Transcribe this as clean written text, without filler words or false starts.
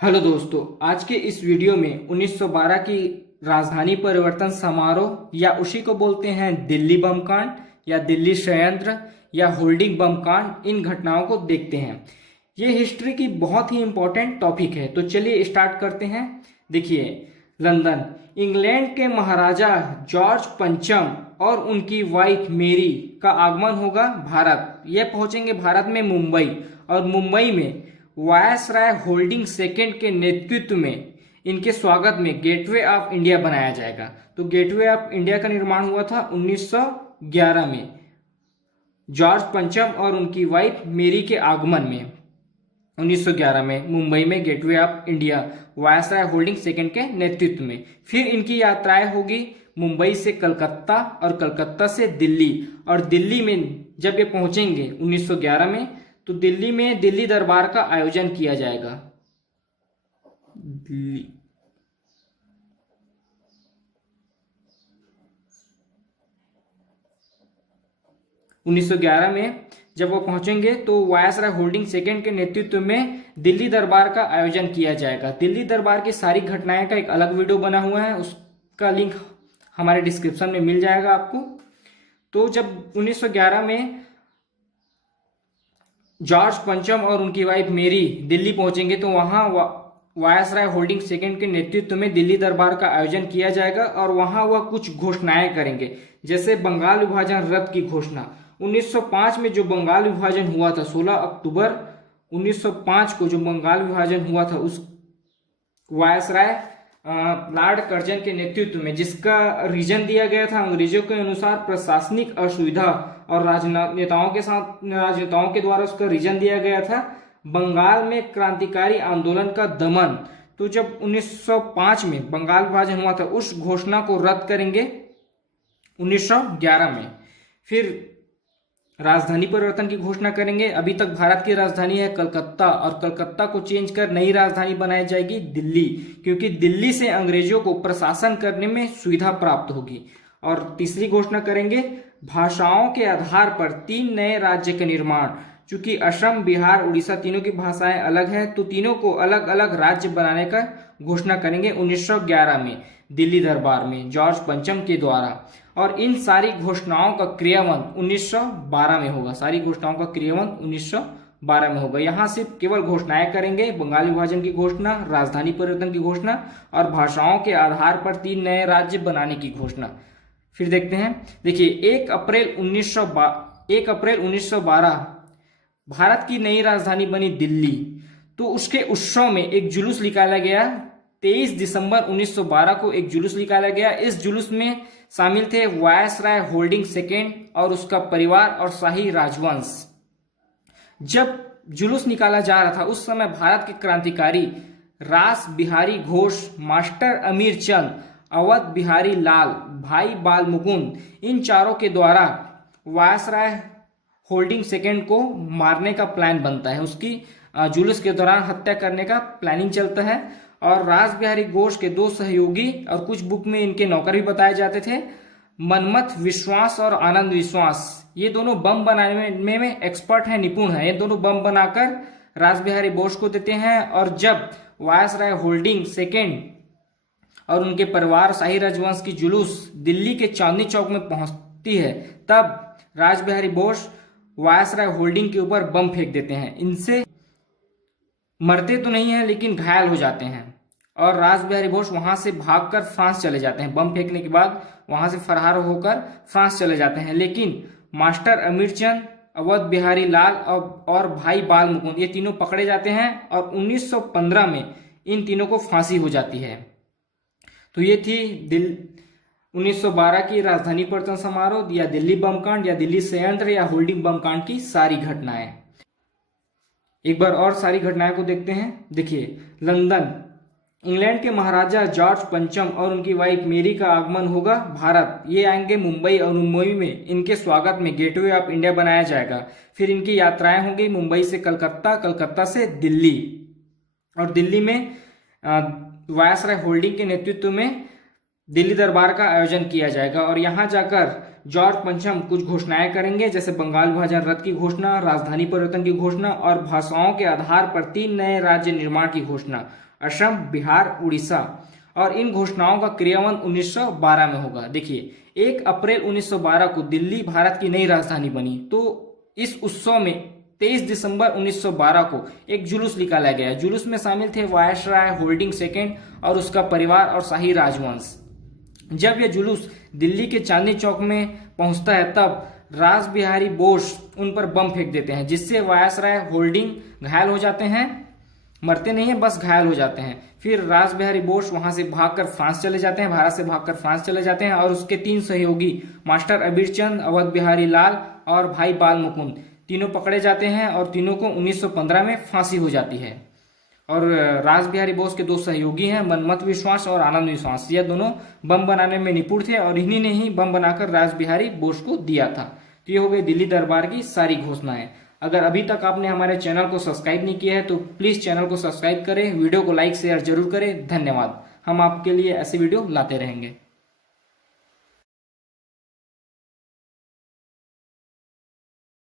Hello दोस्तों, आज के इस वीडियो में 1912 की राजधानी परिवर्तन समारोह या उसी को बोलते हैं दिल्ली बम कांड या दिल्ली षड्यंत्र या होल्डिंग बम कांड, इन घटनाओं को देखते हैं। ये हिस्ट्री की बहुत ही इंपॉर्टेंट टॉपिक है, तो चलिए स्टार्ट करते हैं। देखिए, लंदन, इंग्लैंड के महाराजा जॉर्ज पंचम और उनकी वाइफ मेरी का आगमन होगा भारत। ये पहुंचेंगे भारत में मुंबई, और मुंबई में वायसराय होल्डिंग सेकेंड के नेतृत्व में इनके स्वागत में गेटवे ऑफ इंडिया बनाया जाएगा। तो गेटवे ऑफ इंडिया का निर्माण हुआ था 1911 में, जॉर्ज पंचम और उनकी वाइफ मेरी के आगमन में। 1911 में मुंबई में gateway of India viceroy holding second के नेतृत्व में। फिर इनकी यात्राएं होगी मुंबई से कलकत्ता और कलकत्ता से दिल्ली, और दिल्ली में जब ये पहुंचेंगे 1911 में, तो दिल्ली में दिल्ली दरबार का आयोजन किया जाएगा। दिल्ली 1911 में जब वो पहुंचेंगे तो वायसराय होल्डिंग सेकेंड के नेतृत्व में दिल्ली दरबार का आयोजन किया जाएगा। दिल्ली दरबार की सारी घटनाएं का एक अलग वीडियो बना हुआ है, उसका लिंक हमारे डिस्क्रिप्शन में मिल जाएगा आपको। तो जब 1911 में जॉर्ज पंचम और उनकी वाइफ मेरी दिल्ली पहुंचेंगे तो वहां वायसराय होल्डिंग सेकेंड के नेतृत्व में दिल्ली दरबार का आयोजन किया जाएगा, और वहां वह कुछ घोषणाएं करेंगे, जैसे बंगाल विभाजन रद्द की घोषणा। 1905 में जो बंगाल विभाजन हुआ था, 16 अक्टूबर 1905 को जो बंगाल विभाजन हुआ था, उस वायसराय लॉर्ड कर्जन के नेतृत्व में, जिसका रीजन दिया गया था अंग्रेजों के अनुसार प्रशासनिक असुविधा, और राजनेताओं के द्वारा उसका रीजन दिया गया था बंगाल में क्रांतिकारी आंदोलन का दमन। तो जब 1905 में बंगाल विभाजन हुआ था, उस घोषणा को रद्द करेंगे 1911 में। फिर राजधानी परिवर्तन की घोषणा करेंगे। अभी तक भारत की राजधानी है कलकत्ता, और कलकत्ता को चेंज कर नई राजधानी बनाई जाएगी दिल्ली, क्योंकि दिल्ली से अंग्रेजों को प्रशासन करने में सुविधा प्राप्त होगी। और तीसरी घोषणा करेंगे भाषाओं के आधार पर 3 नए राज्य का निर्माण। चूंकि असम, बिहार, उड़ीसा तीनों की भाषाएं अलग है, तो तीनों को अलग अलग राज्य बनाने का घोषणा करेंगे 1911 में दिल्ली दरबार में जॉर्ज पंचम के द्वारा। और इन सारी घोषणाओं का क्रियान्वयन 1912 में होगा। सारी घोषणाओं का क्रियान्वयन 1912 में होगा। यहाँ सिर्फ केवल घोषणाएं करेंगे, बंगाल विभाजन की घोषणा, राजधानी परिवर्तन की घोषणा, और भाषाओं के आधार पर 3 नए राज्य बनाने की घोषणा। फिर देखते हैं। देखिए, 1 अप्रैल 1912 भारत की नई राजधानी बनी दिल्ली। तो उसके उत्सव में एक जुलूस निकाला गया। 23 दिसंबर 1912 को एक जुलूस निकाला गया। इस जुलूस में शामिल थे वायसराय होल्डिंग सेकेंड और उसका परिवार और शाही राजवंश। जब जुलूस निकाला जा रहा था, उस समय भारत के क्रांतिकारी रास बिहारी घोष, मास्टर अमीर चंद, अवध बिहारी लाल, भाई बाल मुकुंद, इन चारों के द्वारा वायसराय होल्डिंग सेकेंड को मारने का प्लान बनता है। उसकी जुलूस के दौरान हत्या करने का प्लानिंग चलता है। और रास बिहारी घोष के 2 सहयोगी और कुछ बुक में इनके नौकर भी बताए जाते थे, मनमथ विश्वास और आनंद विश्वास। ये दोनों बम बनाने में एक्सपर्ट हैं, निपुण हैं। ये दोनों बम बनाकर रास बिहारी घोष को देते हैं। और जब वायसराय होल्डिंग सेकेंड और उनके परिवार शाही राजवंश की जुलूस दिल्ली के चांदनी चौक में पहुंचती है, तब रास बिहारी घोष वायसराय होल्डिंग के ऊपर बम फेंक देते हैं। इनसे मरते तो नहीं है, लेकिन घायल हो जाते हैं, और रास बिहारी घोष वहां से भागकर फ्रांस चले जाते हैं। बम फेंकने के बाद वहां से फरार होकर फ्रांस चले जाते हैं। लेकिन मास्टर अमीरचंद, अवध बिहारी लाल और भाई बाल मुकुंद, ये तीनों पकड़े जाते हैं, और 1915 में इन तीनों को फांसी हो जाती है। तो ये थी 1912 की राजधानी परिवर्तन समारोह या दिल्ली बम कांड या दिल्ली षड्यंत्र या होल्डिंग बम कांड की सारी घटनाएं। एक बार और सारी घटनाएं को देखते हैं। देखिए, लंदन, इंग्लैंड के महाराजा जॉर्ज पंचम और उनकी वाइफ मेरी का आगमन होगा भारत। ये आएंगे मुंबई, और मुंबई में इनके स्वागत में गेटवे ऑफ इंडिया बनाया जाएगा। फिर इनकी यात्राएं होंगी मुंबई से कलकत्ता, कलकत्ता से दिल्ली, और दिल्ली में वायसराय होल्डिंग के नेतृत्व में दिल्ली दरबार का आयोजन किया जाएगा। और यहाँ जाकर जॉर्ज पंचम कुछ घोषणाएं करेंगे, जैसे बंगाल विभाजन रद्द की घोषणा, राजधानी परिवर्तन की घोषणा और भाषाओं के आधार पर 3 नए राज्य निर्माण की घोषणा। असम, बिहार, उड़ीसा। और इन घोषणाओं का क्रियान्वयन 1912 में होगा। देखिए, 1 अप्रैल 1912 को दिल्ली भारत की नई राजधानी बनी। तो इस उत्सव में 23 दिसंबर 1912 को एक जुलूस निकाला गया। जुलूस में शामिल थे वायसराय होल्डिंग सेकेंड और उसका परिवार और शाही राजवंश। जब यह जुलूस दिल्ली के चांदनी चौक में पहुंचता है तब रास बिहारी बोस उन पर बम फेंक देते हैं, जिससे वायसराय होल्डिंग घायल हो जाते हैं। मरते नहीं है, बस घायल हो जाते हैं। फिर रास बिहारी बोस वहां से भागकर फ्रांस चले जाते हैं, भारत से भागकर फ्रांस चले जाते हैं। और उसके 3 सहयोगी मास्टर अबीर चंद, अवध बिहारी लाल और भाई बाल मुकुंद तीनों पकड़े जाते हैं और तीनों को 1915 में फांसी हो जाती है। और रास बिहारी बोस के 2 सहयोगी हैं, मनमथ विश्वास और आनंद विश्वास। यह दोनों बम बनाने में निपुण थे और इन्हीं ने ही बम बनाकर रास बिहारी बोस को दिया था। तो ये हो गई दिल्ली दरबार की सारी घोषणाएं। अगर अभी तक आपने हमारे चैनल को सब्सक्राइब नहीं किया है तो प्लीज चैनल को सब्सक्राइब करें, वीडियो को लाइक शेयर जरूर करें। धन्यवाद। हम आपके लिए ऐसे वीडियो लाते रहेंगे।